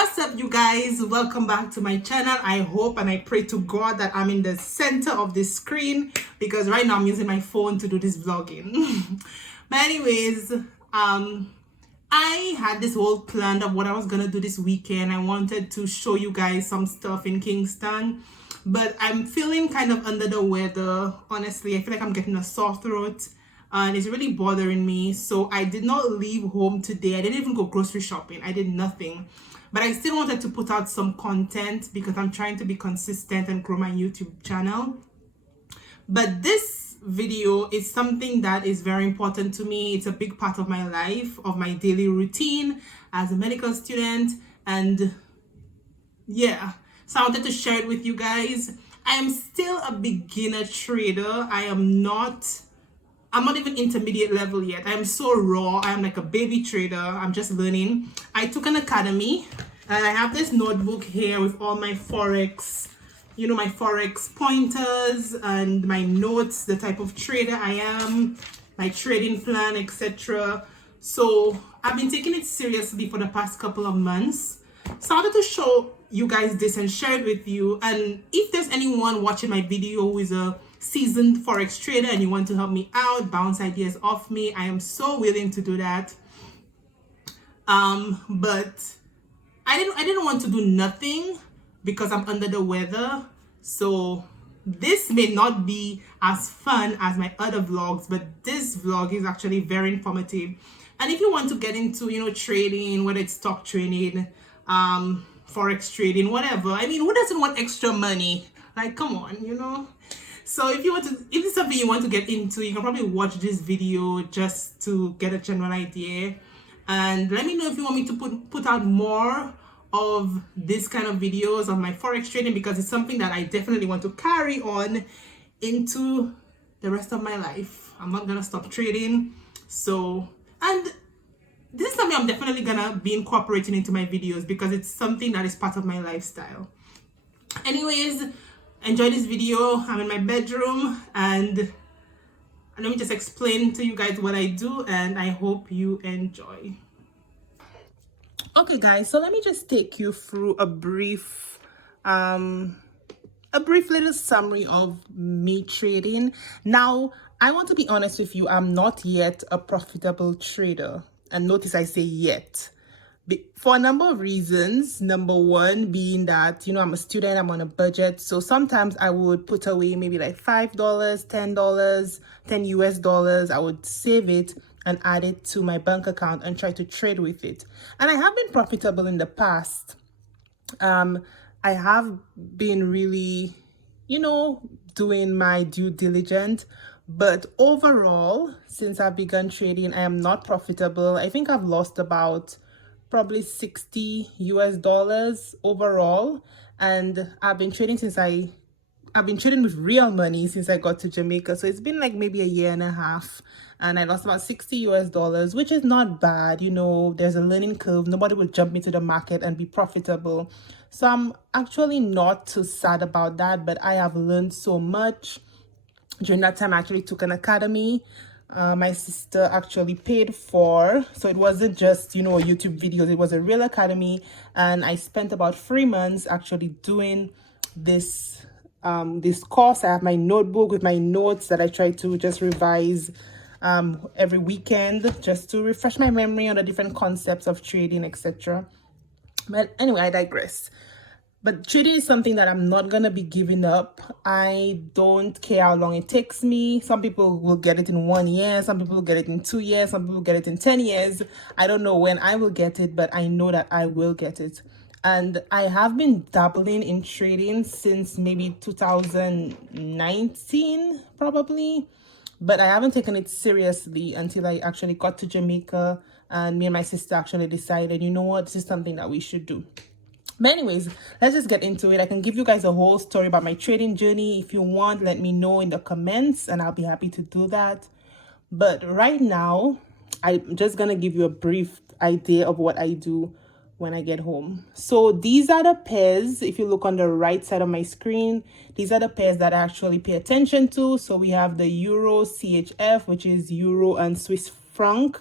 What's up, you guys? Welcome back to my channel. I hope and I pray to God that I'm in the center of the screen, because right now I'm using my phone to do this vlogging. But anyways, I had this whole plan of what I was gonna do this weekend. I wanted to show you guys some stuff in Kingston, but I'm feeling kind of under the weather. Honestly, I feel like I'm getting a sore throat and it's really bothering me. So I did not leave home today. I didn't even go grocery shopping. I did nothing. But I still wanted to put out some content because I'm trying to be consistent and grow my YouTube channel. But this video is something that is very important to me. It's a big part of my life, of my daily routine as a medical student. And yeah, so I wanted to share it with you guys. I am still a beginner trader. I'm not even intermediate level yet. I'm so raw. I'm like a baby trader. I'm just learning. I took an academy and I have this notebook here with all my Forex, my Forex pointers and my notes, the type of trader I am, my trading plan, etc. So I've been taking it seriously for the past couple of months. So I wanted to show you guys this and share it with you. And if there's anyone watching my video who is a seasoned Forex trader and you want to help me out, bounce ideas off me, I am so willing to do that. But I didn't want to do nothing because I'm under the weather. So this may not be as fun as my other vlogs, but this vlog is actually very informative. And if you want to get into, trading, whether it's stock trading, Forex trading, whatever. I mean, who doesn't want extra money? Like, come on, So if it's something you want to get into, you can probably watch this video just to get a general idea. And let me know if you want me to put out more of this kind of videos on my Forex trading, because it's something that I definitely want to carry on into the rest of my life. I'm not gonna stop trading. So, and this is something I'm definitely gonna be incorporating into my videos because it's something that is part of my lifestyle. Anyways, enjoy this video. I'm in my bedroom and let me just explain to you guys what I do, and I hope you enjoy. Okay guys, so let me just take you through a brief little summary of me trading. Now, I want to be honest with you, I'm not yet a profitable trader. And notice I say yet. For a number of reasons. Number one being that, I'm a student, I'm on a budget. So sometimes I would put away maybe like $5, $10, 10 US dollars. I would save it and add it to my bank account and try to trade with it. And I have been profitable in the past. I have been really, doing my due diligence. But overall, since I've begun trading, I am not profitable. I think I've lost about probably 60 US dollars overall. And I've been trading with real money since I got to Jamaica. So it's been like maybe a year and a half. And I lost about 60 US dollars, which is not bad. There's a learning curve. Nobody will jump into the market and be profitable. So I'm actually not too sad about that, but I have learned so much. During that time, I actually took an academy. My sister actually paid for, so it wasn't just, YouTube videos. It was a real academy. And I spent about 3 months actually doing this course. I have my notebook with my notes that I try to just revise every weekend, just to refresh my memory on the different concepts of trading, etc. But anyway, I digress. But trading is something that I'm not going to be giving up. I don't care how long it takes me. Some people will get it in 1 year. Some people will get it in 2 years. Some people will get it in 10 years. I don't know when I will get it, but I know that I will get it. And I have been dabbling in trading since maybe 2019, probably. But I haven't taken it seriously until I actually got to Jamaica. And me and my sister actually decided, you know what, this is something that we should do. But anyways, let's just get into it. I can give you guys a whole story about my trading journey. If you want, let me know in the comments and I'll be happy to do that. But right now, I'm just going to give you a brief idea of what I do when I get home. So these are the pairs. If you look on the right side of my screen, these are the pairs that I actually pay attention to. So we have the Euro CHF, which is Euro and Swiss franc.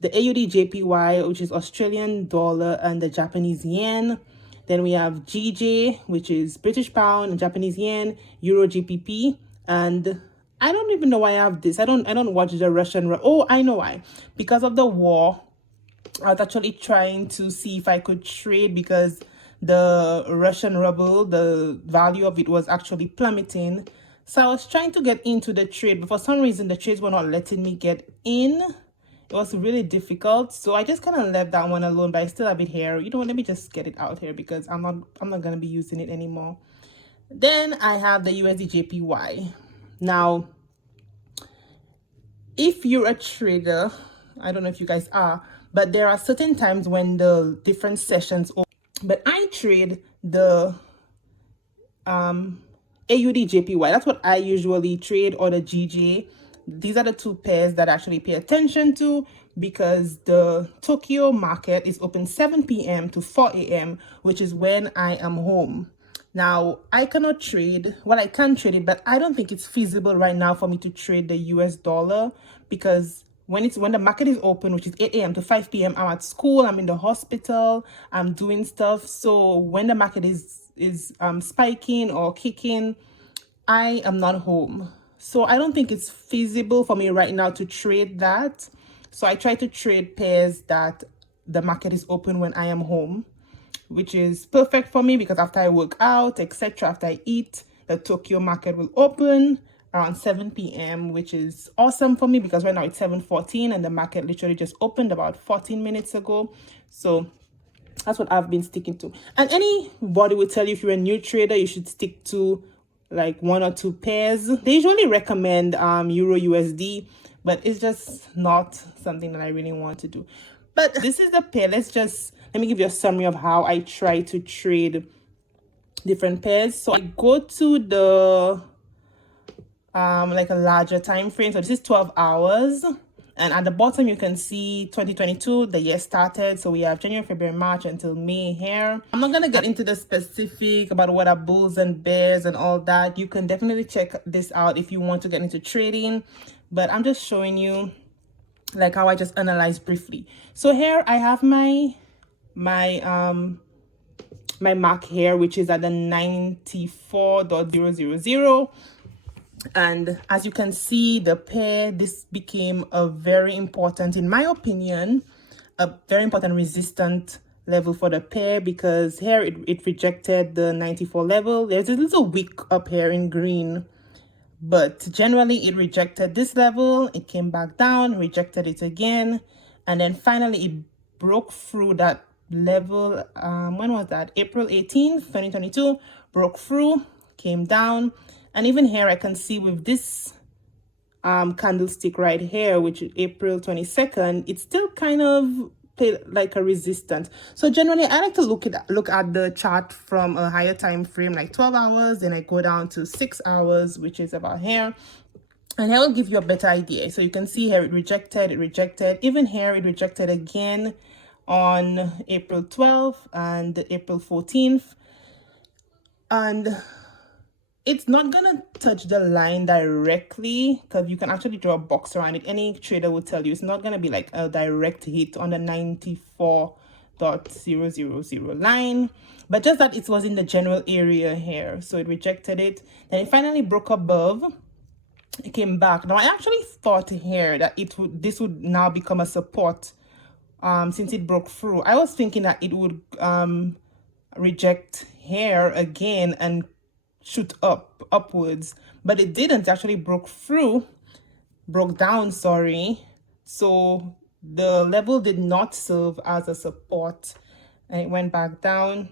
the AUD JPY, which is Australian dollar and the Japanese yen. Then we have GJ, which is British pound and Japanese yen, Euro GBP, and I don't even know why I have this. I don't watch the Russian. Oh, I know why. Because of the war, I was actually trying to see if I could trade because the Russian ruble, the value of it was actually plummeting. So I was trying to get into the trade, but for some reason the trades were not letting me get in. It was really difficult, so I just kind of left that one alone. But I still have it here. You know what? Let me just get it out here because I'm not gonna be using it anymore. Then I have the USD JPY. Now, if you're a trader, I don't know if you guys are, but there are certain times when the different sessions. But I trade the AUD JPY. That's what I usually trade, or the GJ. These are the two pairs that I actually pay attention to because the Tokyo market is open 7 p.m. to 4 a.m., which is when I am home. Now, I cannot trade, well, I can trade it, but I don't think it's feasible right now for me to trade the US dollar because when the market is open, which is 8 a.m. to 5 p.m., I'm at school, I'm in the hospital, I'm doing stuff. So when the market is spiking or kicking, I am not home. So I don't think it's feasible for me right now to trade that. So I try to trade pairs that the market is open when I am home, which is perfect for me because after I work out, etc., after I eat, the Tokyo market will open around 7 p.m., which is awesome for me because right now it's 7:14 and the market literally just opened about 14 minutes ago. So that's what I've been sticking to. And anybody will tell you if you're a new trader, you should stick to like 1 or 2 pairs. They usually recommend Euro USD, but it's just not something that I really want to do. But this is the pair. Let me give you a summary of how I try to trade different pairs. So I go to the like a larger time frame. So this is 12 hours. And at the bottom, you can see 2022, the year started. So we have January, February, March until May here. I'm not going to get into the specific about what are bulls and bears and all that. You can definitely check this out if you want to get into trading. But I'm just showing you like how I just analyzed briefly. So here I have my mark here, which is at the 94.000. And as you can see, the pair, this became a very important, in my opinion, a very important resistant level for the pair because here it rejected the 94 level. There's a little wick up here in green, but generally it rejected this level. It came back down, rejected it again, and then finally it broke through that level. When was that? April 18th, 2022, broke through, came down. And even here, I can see with this candlestick right here, which is April 22nd, it's still kind of like a resistance. So generally, I like to look at the chart from a higher time frame, like 12 hours. Then I go down to 6 hours, which is about here. And I will give you a better idea. So you can see here, it rejected. Even here, it rejected again on April 12th and April 14th. And it's not gonna touch the line directly because you can actually draw a box around it. Any trader will tell you it's not gonna be like a direct hit on the 94.000 line, but just that it was in the general area here. So it rejected it. Then it finally broke above. It came back. Now I actually thought here that this would now become a support since it broke through. I was thinking that it would reject here again and shoot upwards, but it didn't. It actually broke down, sorry. So the level did not serve as a support and it went back down.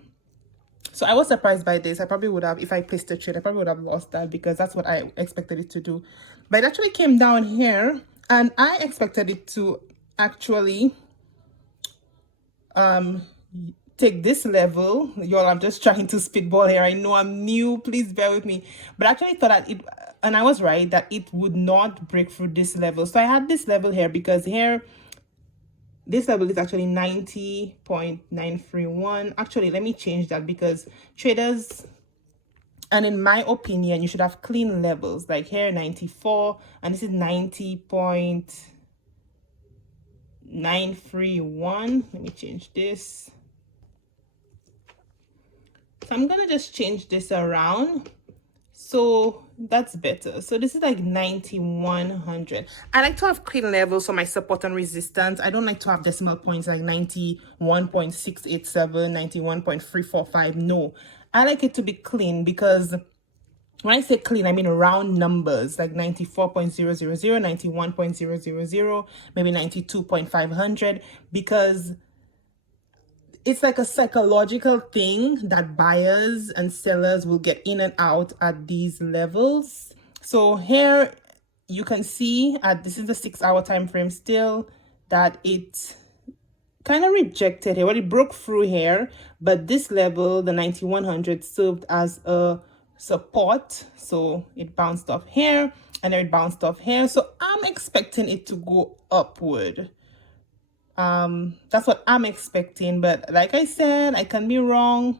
So I was surprised by this. I probably would have, if I placed a trade, I probably would have lost that because that's what I expected it to do. But it actually came down here and I expected it to actually take this level. Y'all, I'm just trying to spitball here. I know I'm new, please bear with me, but I actually thought that and I was right, that it would not break through this level. So I had this level here because here this level is actually 90.931. Actually, let me change that because traders, and in my opinion, you should have clean levels like here 94 and this is 90.931. 931. Let me change this. So I'm gonna just change this around, so that's better. So this is like 9100. I like to have clean levels for my support and resistance. I don't like to have decimal points like 91.687, 91.345. No, I like it to be clean, because when I say clean, I mean round numbers like 94.000, 91.000, maybe 92.500, because it's like a psychological thing that buyers and sellers will get in and out at these levels. So here you can see this is the 6-hour time frame still, that it kind of rejected here. Well, it broke through here, but this level, the 9100, served as a support. So it bounced off here and then it bounced off here. So I'm expecting it to go upward. That's what I'm expecting, but like I said, I can be wrong,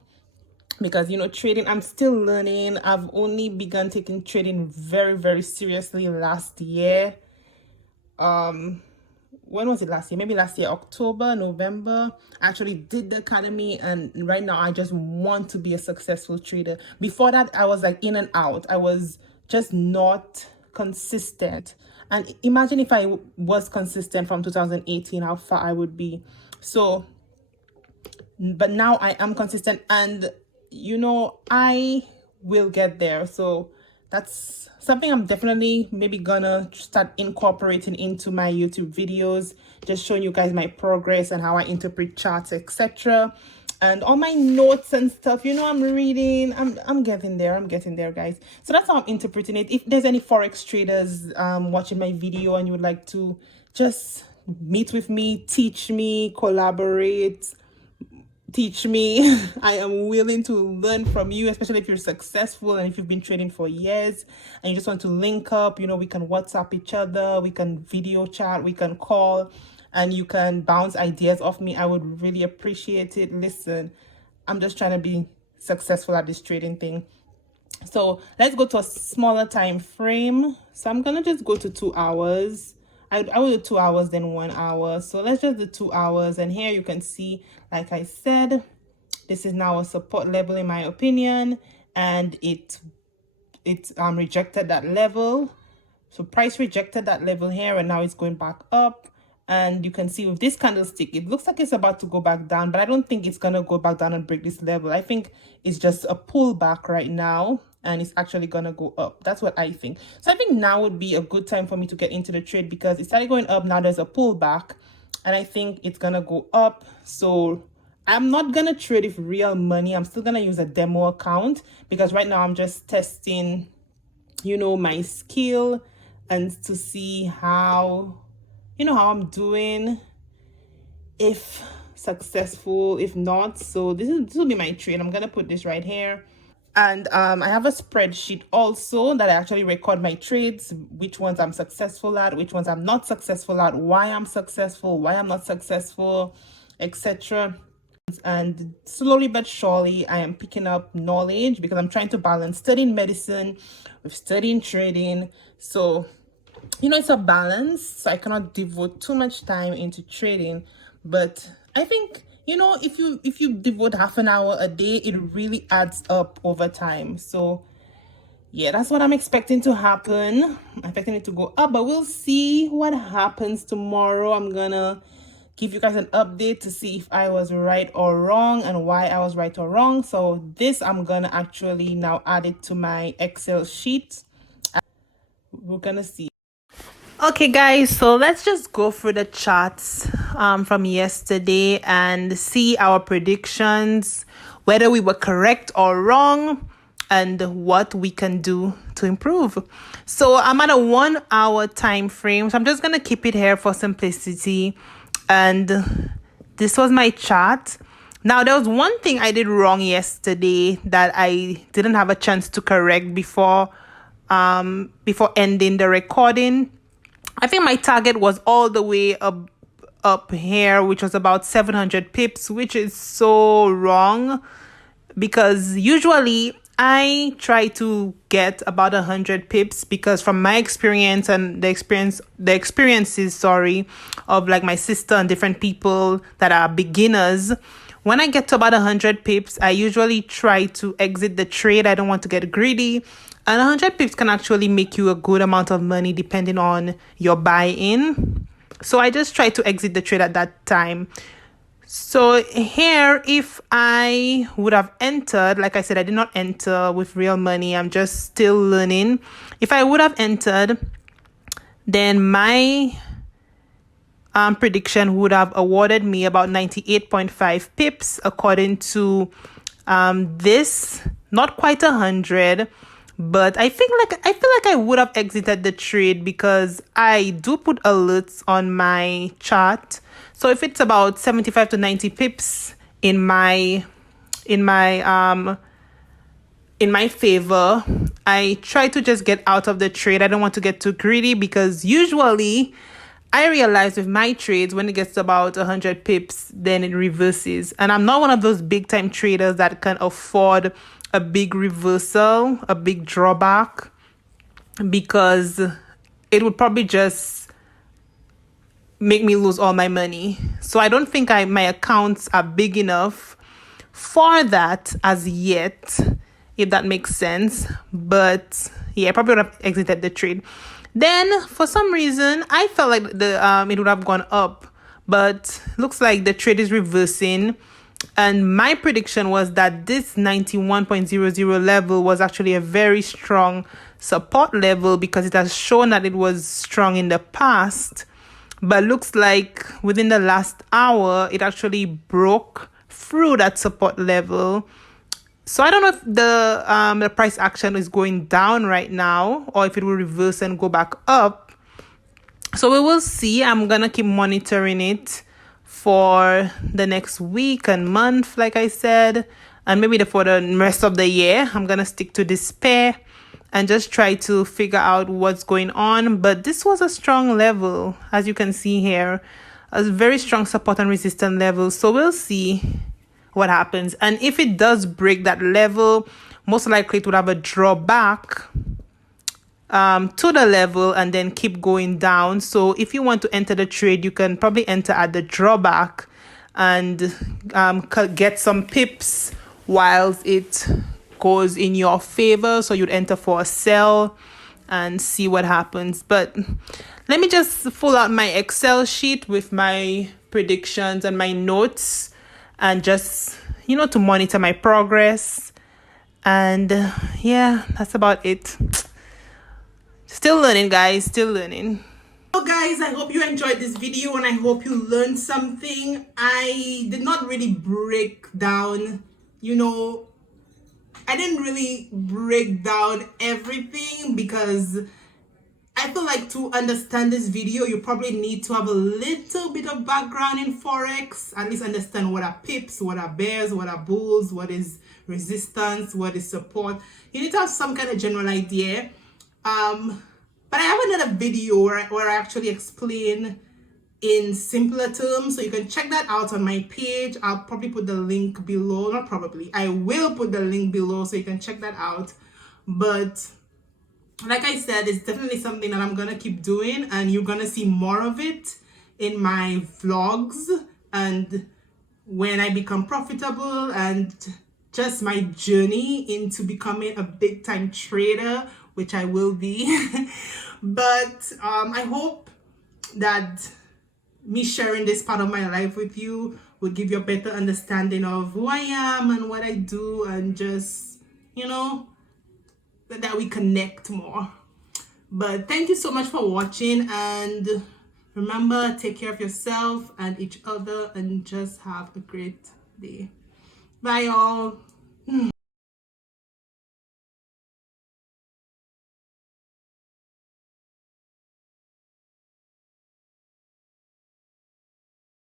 because trading, I'm still learning. I've only begun taking trading very, very seriously last year. When was it last year? Maybe last year, October, November. I actually did the academy, and right now I just want to be a successful trader. Before that, I was like in and out. I was just not consistent. And imagine if I was consistent from 2018, how far I would be. So, but now I am consistent, and I will get there. So that's something I'm definitely maybe gonna start incorporating into my YouTube videos, just showing you guys my progress and how I interpret charts, etc. And all my notes and stuff, I'm reading. I'm getting there. I'm getting there, guys. So that's how I'm interpreting it. If there's any Forex traders watching my video and you would like to just meet with me, teach me, collaborate, teach me, I am willing to learn from you, especially if you're successful and if you've been trading for years and you just want to link up. We can WhatsApp each other, we can video chat, we can call, and you can bounce ideas off me. I would really appreciate it. Listen, I'm just trying to be successful at this trading thing. So let's go to a smaller time frame. So I'm gonna just go to 2 hours. I will do 2 hours, then 1 hour. So let's just do 2 hours. And here you can see, like I said, this is now a support level in my opinion, and it rejected that level. So price rejected that level here, and now it's going back up. And you can see with this candlestick, it looks like it's about to go back down, but I don't think it's gonna go back down and break this level. I think it's just a pullback right now, and it's actually gonna go up. That's what I think. So I think now would be a good time for me to get into the trade, because it started going up. Now there's a pullback, and I think it's gonna go up. So I'm not gonna trade with real money. I'm still gonna use a demo account, because right now I'm just testing my skill and to see how how I'm doing, if successful, if not. So this will be my trade. I'm gonna put this right here. And I have a spreadsheet also that I actually record my trades, which ones I'm successful at, which ones I'm not successful at, why I'm successful, why I'm not successful, etc. And slowly but surely, I am picking up knowledge, because I'm trying to balance studying medicine with studying trading. So it's a balance, so I cannot devote too much time into trading. But I think if you devote half an hour a day, it really adds up over time. So yeah, that's what I'm expecting to happen. I'm expecting it to go up, but we'll see what happens tomorrow. I'm gonna give you guys an update to see if I was right or wrong, and why I was right or wrong. So this, I'm gonna actually now add it to my Excel sheet. We're gonna see. Okay guys, so let's just go through the charts from yesterday and see our predictions, whether we were correct or wrong, and what we can do to improve. So I'm at a 1 hour time frame, so I'm just gonna keep it here for simplicity. And this was my chart. Now there was one thing I did wrong yesterday that I didn't have a chance to correct before ending the recording. I think my target was all the way up here, which was about 700 pips, which is so wrong, because usually I try to get about 100 pips because from my experience and the experiences, sorry, of like my sister and different people that are beginners, when I get to about 100 pips, I usually try to exit the trade. I don't want to get greedy. And 100 pips can actually make you a good amount of money depending on your buy-in. So I just try to exit the trade at that time. So here, if I would have entered, like I said, I did not enter with real money. I'm just still learning. If I would have entered, then my prediction would have awarded me about 98.5 pips according to this. Not quite 100, but I feel like I would have exited the trade because I do put alerts on my chart. So if it's about 75 to 90 pips in my favor, I try to just get out of the trade. I don't want to get too greedy because usually I realize with my trades, when it gets to about 100 pips, then it reverses. And I'm not one of those big time traders that can afford a big reversal, a big drawback, because it would probably just make me lose all my money. So I don't think my accounts are big enough for that as yet, if that makes sense. But yeah, I probably would have exited the trade. Then for some reason I felt like it would have gone up, but looks like the trade is reversing. And my prediction was that this 91.00 level was actually a very strong support level because it has shown that it was strong in the past. But looks like within the last hour, it actually broke through that support level. So I don't know if the price action is going down right now or if it will reverse and go back up. So we will see. I'm going to keep monitoring it for the next week and month, like I said, and maybe for the rest of the year. I'm going to stick to this pair and just try to figure out what's going on. But this was a strong level, as you can see here, a very strong support and resistance level. So we'll see what happens. And if it does break that level, most likely it would have a drawback to the level and then keep going down. So if you want to enter the trade, you can probably enter at the drawback and get some pips whilst it goes in your favor. So you'd enter for a sell and see what happens. But let me just pull out my Excel sheet with my predictions and my notes and just, to monitor my progress. And yeah, that's about it. Still learning, guys, still learning. So guys, I hope you enjoyed this video and I hope you learned something. I did not really break down, I didn't really break down everything because I feel like to understand this video, you probably need to have a little bit of background in Forex, at least understand what are pips, what are bears, what are bulls, what is resistance, what is support. You need to have some kind of general idea. But I have another video where I actually explain in simpler terms, so you can check that out on my page. I'll probably put the link below. Not probably, I will put the link below so you can check that out. But like I said, it's definitely something that I'm gonna keep doing, and you're gonna see more of it in my vlogs and when I become profitable and just my journey into becoming a big time trader, which I will be. But I hope that me sharing this part of my life with you will give you a better understanding of who I am and what I do, and just, that we connect more. But thank you so much for watching, and remember, take care of yourself and each other, and just have a great day. Bye, y'all.